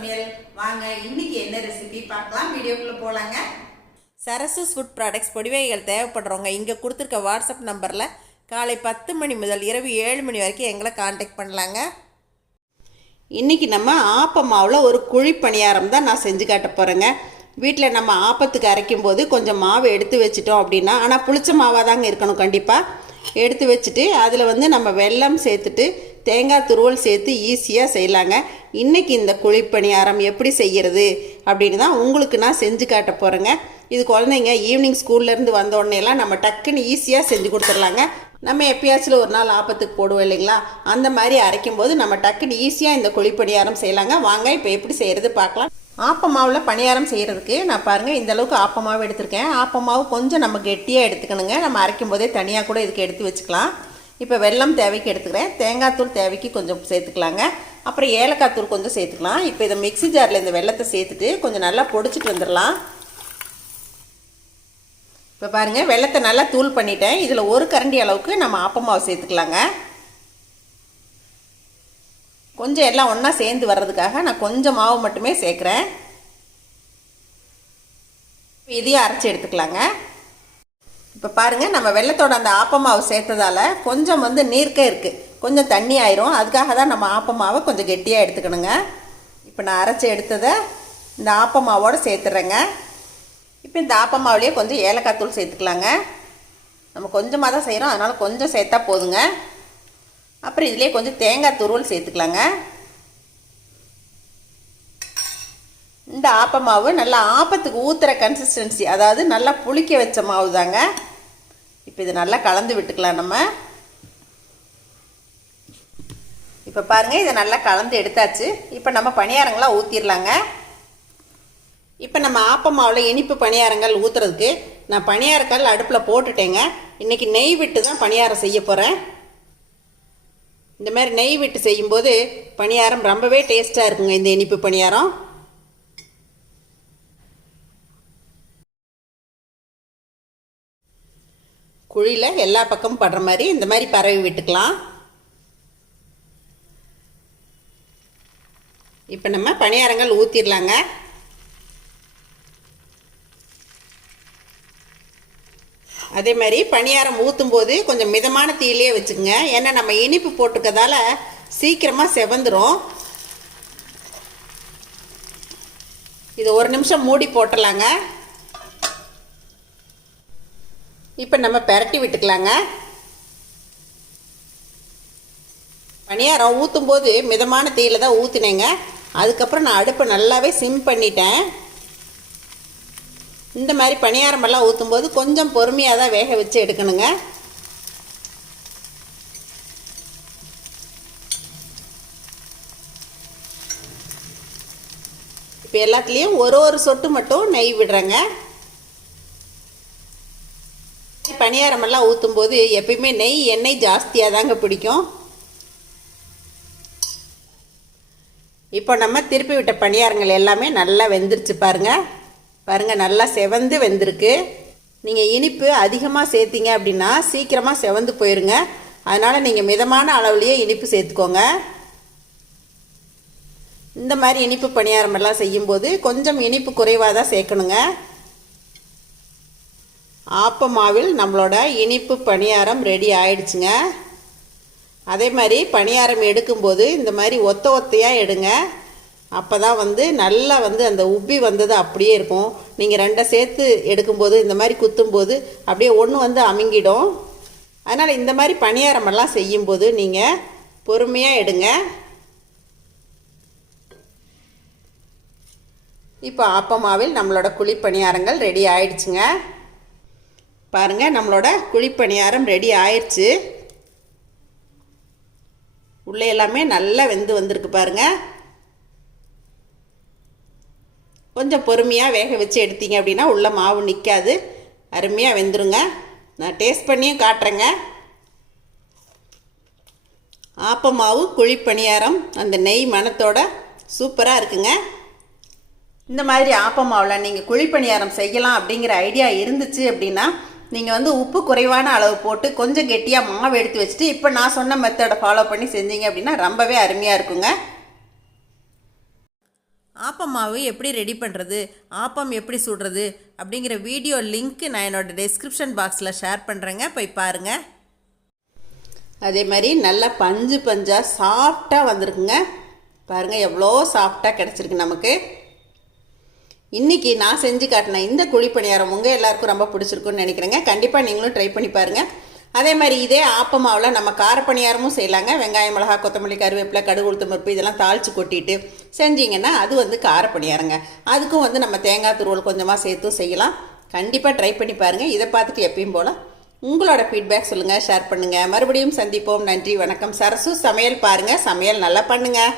சமையல் வாங்க இன்னைக்கு என்ன ரெசிபி பார்க்கலாம் வீடியோக்குள்ள போலாங்க. சரசு ஃபுட் ப்ராடக்ட்ஸ் பொடி வகைகள் தேவைப்படுறவங்க இங்கே கொடுத்துருக்க வாட்ஸ்அப் நம்பரில் காலை 10 மணி முதல் இரவு 7 மணி வரைக்கும் எங்களை காண்டாக்ட் பண்ணலாங்க. இன்றைக்கி நம்ம ஆப்பம் மாவில் ஒரு குழி பணியாரம் தான் நான் செஞ்சு காட்ட போகிறேங்க. வீட்டில் நம்ம ஆப்பத்துக்கு அரைக்கும் போது கொஞ்சம் மாவு எடுத்து வச்சிட்டோம் அப்படின்னா, ஆனால் புளிச்ச மாவாக தாங்க இருக்கணும் கண்டிப்பாக. எடுத்து வச்சுட்டு அதில் நம்ம வெல்லம் சேர்த்துட்டு தேங்காய் துருவல் சேர்த்து ஈஸியாக செய்யலாங்க. இன்றைக்கி இந்த குழிப்பணியாரம் எப்படி செய்கிறது அப்படின்னு தான் உங்களுக்கு நான் செஞ்சு காட்ட போகிறேங்க. இது குழந்தைங்க ஈவினிங் ஸ்கூல்லேருந்து வந்தோடனேலாம் நம்ம டக்குன்னு ஈஸியாக செஞ்சு கொடுத்துடலாங்க. நம்ம எப்பயாச்சும் ஒரு நாள் ஆப்பத்துக்கு போடுவோம் இல்லைங்களா, அந்த மாதிரி அரைக்கும் போது நம்ம டக்குன்னு ஈஸியாக இந்த குழிப்பணியாரம் செய்யலாங்க. வாங்க இப்போ எப்படி செய்கிறது பார்க்கலாம். ஆப்ப மாவில் பணியாரம் செய்கிறதுக்கு நான் பாருங்கள் இந்தளவுக்கு ஆப்ப மாவு எடுத்திருக்கேன். ஆப்ப மாவு கொஞ்சம் நம்ம கெட்டியாக எடுத்துக்கணுங்க. நம்ம அரைக்கும் போதே தனியாக கூட இதுக்கு எடுத்து வச்சுக்கலாம். இப்போ வெல்லம் தேவைக்கு எடுத்துக்கிறேன். தேங்காய் தூள் தேவைக்கு கொஞ்சம் சேர்த்துக்கலாங்க. அப்புறம் ஏலக்காய் தூள் கொஞ்சம் சேர்த்துக்கலாம். இப்போ இதை மிக்ஸி ஜாரில் இந்த வெல்லத்தை சேர்த்துட்டு கொஞ்சம் நல்லா பொடிச்சிட்டு வந்துடலாம். இப்போ பாருங்கள் வெல்லத்தை நல்லா தூள் பண்ணிட்டேன். இதில் ஒரு கரண்டி அளவுக்கு நம்ம ஆப்ப மாவு சேர்த்துக்கலாங்க. கொஞ்சம் எல்லாம் ஒன்றா சேர்ந்து வர்றதுக்காக நான் கொஞ்சம் மாவு மட்டுமே சேர்க்குறேன். இதையும் அரைச்சி எடுத்துக்கலாங்க. இப்போ பாருங்கள் நம்ம வெல்லத்தோட அந்த ஆப்ப மாவு சேர்த்ததால் கொஞ்சம் நீர்க்க இருக்குது, கொஞ்சம் தண்ணி ஆயிரும். அதுக்காக தான் நம்ம ஆப்ப மாவை கொஞ்சம் கெட்டியாக எடுத்துக்கணுங்க. இப்போ நான் அரைச்சி எடுத்ததை இந்த ஆப்ப மாவோடு சேர்த்துறேங்க. இப்போ இந்த ஆப்ப மாவுலேயே கொஞ்சம் ஏலக்காய் தூள் சேர்த்துக்கலாங்க. நம்ம கொஞ்சமாக தான் செய்கிறோம், அதனால் கொஞ்சம் சேர்த்தா போதுங்க. அப்புறம் இதிலே கொஞ்சம் தேங்காய் துருவல் சேர்த்துக்கலாங்க. இந்த ஆப்ப மாவு நல்லா ஆப்பத்துக்கு ஊற்றுற கன்சிஸ்டன்சி, அதாவது நல்லா புளிக்க வச்ச மாவு தாங்க. இப்போ இது நல்லா கலந்து விட்டுக்கலாம் நம்ம. இப்போ பாருங்கள் இதை நல்லா கலந்து எடுத்தாச்சு. இப்போ நம்ம பணியாரங்களாக ஊற்றிடலாங்க. இப்போ நம்ம ஆப்ப மாவில் இனிப்பு பணியாரங்கள் ஊற்றுறதுக்கு நான் பணியாரக்கல் அடுப்பில் போட்டுட்டேங்க. இன்றைக்கி நெய் விட்டு தான் பணியாரம் செய்ய போகிறேன். இந்த மாதிரி நெய் விட்டு செய்யும்போது பணியாரம் ரொம்பவே டேஸ்ட்டாக இருக்குங்க. இந்த இனிப்பு பணியாரம் குழியில் எல்லா பக்கமும் படுற மாதிரி இந்த மாதிரி பரவி விட்டுக்கலாம். இப்போ நம்ம பணியாரங்கள் ஊற்றிடலாங்க. அதே மாதிரி பணியாரம் ஊற்றும் போது கொஞ்சம் மிதமான தீயிலே வச்சுக்கோங்க. ஏன்னா நம்ம இனிப்பு போட்டுக்கிறதால சீக்கிரமாக செவந்துடும். இது ஒரு நிமிஷம் மூடி போட்டுடலாங்க. இப்போ நம்ம பெரட்டி விட்டுக்கலாங்க. பணியாரம் ஊற்றும் போது மிதமான தீயில தான் ஊற்றினேங்க. அதுக்கப்புறம் நான் அடுப்பை நல்லாவே சிம் பண்ணிட்டேன். இந்த மாதிரி பணியாரமெல்லாம் ஊற்றும்போது கொஞ்சம் பொறுமையாக தான் வேக வச்சு எடுக்கணுங்க. இப்போ எல்லாத்துலேயும் ஒரு சொட்டு மட்டும் நெய் விடுறேங்க. பணியாரமெல்லாம் ஊற்றும்போது எப்பயுமே எண்ணெய் ஜாஸ்தியாக தாங்க பிடிக்கும். இப்போ நம்ம திருப்பி விட்ட பணியாரங்கள் எல்லாமே நல்லா வெந்துருச்சு பாருங்கள். பாருங்கள் நல்லா செவந்து வெந்திருக்கு. நீங்கள் இனிப்பு அதிகமாக சேர்த்திங்க அப்படின்னா சீக்கிரமாக செவந்து போயிருங்க. அதனால் நீங்கள் மிதமான அளவுலேயே இனிப்பு சேர்த்துக்கோங்க. இந்த மாதிரி இனிப்பு பணியாரமெல்லாம் செய்யும்போது கொஞ்சம் இனிப்பு குறைவாக தான் சேர்க்கணுங்க. ஆப்ப மாவில் நம்மளோட இனிப்பு பணியாரம் ரெடி ஆயிடுச்சுங்க. அதே மாதிரி பணியாரம் எடுக்கும்போது இந்த மாதிரி ஒத்தையாக எடுங்க. அப்போ தான் நல்லா அந்த உப்பி வந்தது அப்படியே இருக்கும். நீங்கள் ரெண்டை சேர்த்து எடுக்கும்போது இந்த மாதிரி குத்தும்போது அப்படியே ஒன்று அமுங்கிடும். அதனால் இந்த மாதிரி பணியாரமெல்லாம் செய்யும்போது நீங்கள் பொறுமையாக எடுங்க. இப்போ ஆப்ப மாவில் நம்மளோட குழிப்பணியாரங்கள் ரெடி ஆயிடுச்சுங்க. பாருங்கள் நம்மளோட குழிப்பணியாரம் ரெடி ஆயிடுச்சு. உள்ளே எல்லாமே நல்லா வெந்து வந்திருக்கு பாருங்கள். கொஞ்சம் பொறுமையாக வேக வச்சு எடுத்தீங்க அப்படின்னா உள்ள மாவு நிற்காது, அருமையாக வெந்துருங்க. நான் டேஸ்ட் பண்ணியும் காட்டுறேங்க. ஆப்ப மாவு குழிப்பணியாரம் அந்த நெய் மணத்தோட சூப்பராக இருக்குங்க. இந்த மாதிரி ஆப்ப மாவில் நீங்கள் குழிப்பணியாரம் செய்யலாம் அப்படிங்கிற ஐடியா இருந்துச்சு அப்படின்னா நீங்கள் உப்பு குறைவான அளவு போட்டு கொஞ்சம் கெட்டியாக மாவு எடுத்து வச்சுட்டு இப்போ நான் சொன்ன மெத்தடை ஃபாலோ பண்ணி செஞ்சீங்க அப்படின்னா ரொம்பவே அருமையாக இருக்குங்க. ஆப்பம் மாவு எப்படி ரெடி பண்ணுறது, ஆப்பம் எப்படி சுடுறது அப்படிங்கிற வீடியோ லிங்க்கு நான் என்னோடய டெஸ்கிரிப்ஷன் பாக்ஸில் ஷேர் பண்ணுறேங்க, போய் பாருங்கள். அதே மாதிரி நல்லா பஞ்சு பஞ்சாக சாஃப்டாக வந்திருக்குங்க. பாருங்கள் எவ்வளோ சாஃப்டாக கிடச்சிருக்கு நமக்கு. இன்றைக்கி நான் செஞ்சு காட்டினேன் இந்த குழி பணியாரம் உங்கள் எல்லாருக்கும் ரொம்ப பிடிச்சிருக்குன்னு நினைக்கிறேங்க. கண்டிப்பாக நீங்களும் ட்ரை பண்ணி பாருங்கள். அதே மாதிரி இதே ஆப்பமாவில் நம்ம காரப்பணியாரமும் செய்யலாங்க. வெங்காயம், மிளகா, கொத்தமல்லி, கருவேப்பிலை, கடுகு, உளுத்தம் பருப்பு இதெல்லாம் தாளித்து கொட்டிட்டு செஞ்சிங்கன்னா அது காரப்பணியாரங்க. அதுக்கும் நம்ம தேங்காய் துருவல் கொஞ்சமாக சேர்த்தும் செய்யலாம். கண்டிப்பாக ட்ரை பண்ணி பாருங்கள். இதை பார்த்துட்டு எப்பயும் போல் உங்களோட ஃபீட்பேக் சொல்லுங்கள், ஷேர் பண்ணுங்கள். மறுபடியும் சந்திப்போம். நன்றி, வணக்கம். சரசு சமையல் பாருங்கள், சமையல் நல்லா பண்ணுங்கள்.